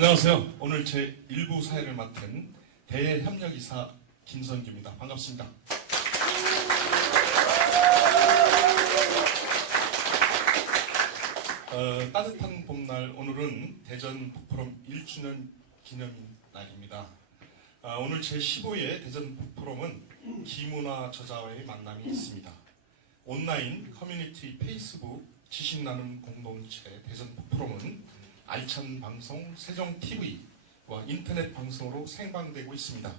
안녕하세요. 오늘 제 1부 사회를 맡은 대협력이사 김선규입니다. 반갑습니다. 어, 따뜻한 봄날 오늘은 대전 북포럼 1주년 기념 날입니다. 아, 오늘 제 15회 대전 북포럼은 기문화 저자와의 만남이 있습니다. 온라인 커뮤니티 페이스북 지식나눔 공동체 대전 북포럼은 알찬 방송 세종TV와 인터넷 방송으로 생방되고 있습니다.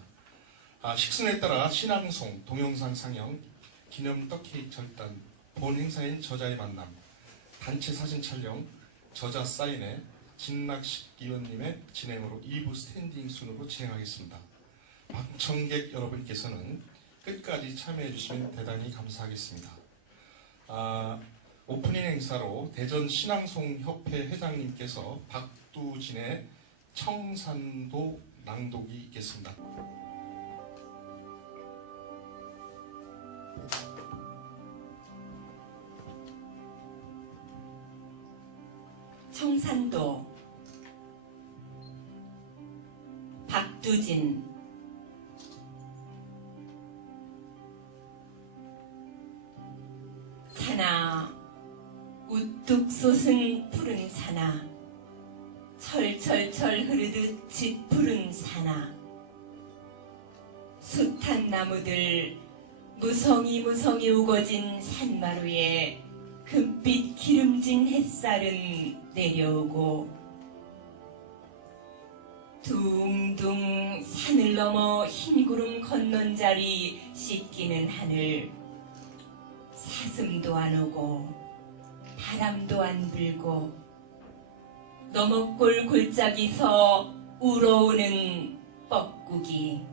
아, 식순에 따라 신앙송, 동영상 상영, 기념 떡케이크 절단, 본 행사인 저자의 만남, 단체 사진 촬영, 저자 사인회, 진락식 의원님의 진행으로 2부 스탠딩 순으로 진행하겠습니다. 방청객 여러분께서는 끝까지 참여해 주시면 대단히 감사하겠습니다. 아, 오프닝 행사로 대전 신앙송 협회 회장님께서 박두진의 청산도 낭독이 있겠습니다. 청산도 박두진 우뚝 솟은 푸른 산아 철철철 흐르듯 짙푸른 산아 숱한 나무들 무성이 무성이 우거진 산마루에 금빛 기름진 햇살은 내려오고 둥둥 산을 넘어 흰 구름 건넌 자리 씻기는 하늘 사슴도 안 오고 바람도 안 불고 너머골 골짜기서 울어오는 뻐꾸기.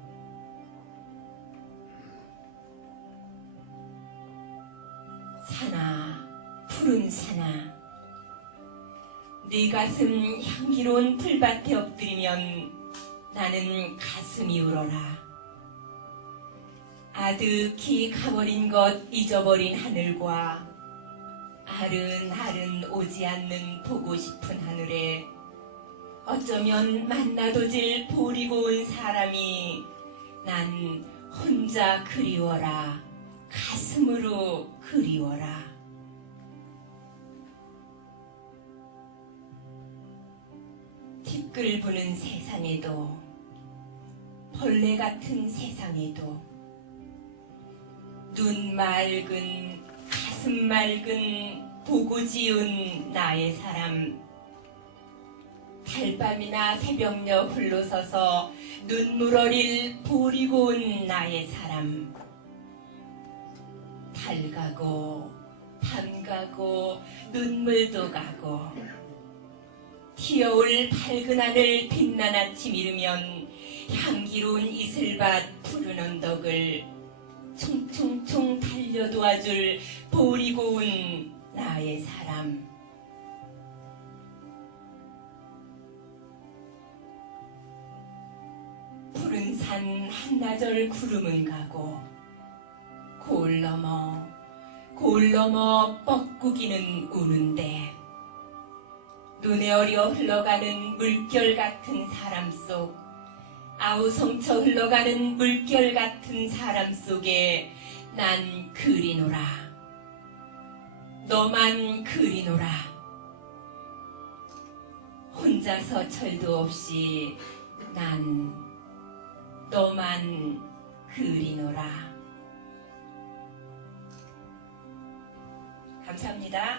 산아 푸른 산아 네 가슴 향기로운 풀밭에 엎드리면 나는 가슴이 울어라. 아득히 가버린 것 잊어버린 하늘과 아른아른 오지 않는 보고 싶은 하늘에 어쩌면 만나도질 보리고 온 사람이 난 혼자 그리워라. 가슴으로 그리워라. 티끌 부는 세상에도 벌레 같은 세상에도 눈 맑은 가슴 맑은 보고 지은 나의 사람. 달밤이나 새벽녘 홀로 서서 눈물 어릴 보리고 온 나의 사람. 달 가고 밤 가고 눈물도 가고. 티어올 밝은 하늘 빛난 아침 이르면 향기로운 이슬밭 푸른 언덕을 총총총 달려도와줄 보리고운 나의 사람 푸른 산 한나절 구름은 가고 골 넘어 골 넘어 뻐꾸기는 우는데 눈에 어려 흘러가는 물결 같은 사람 속 아우성쳐 흘러가는 물결 같은 사람 속에 난 그리노라. 너만 그리노라. 혼자서 철도 없이 난 너만 그리노라. 감사합니다.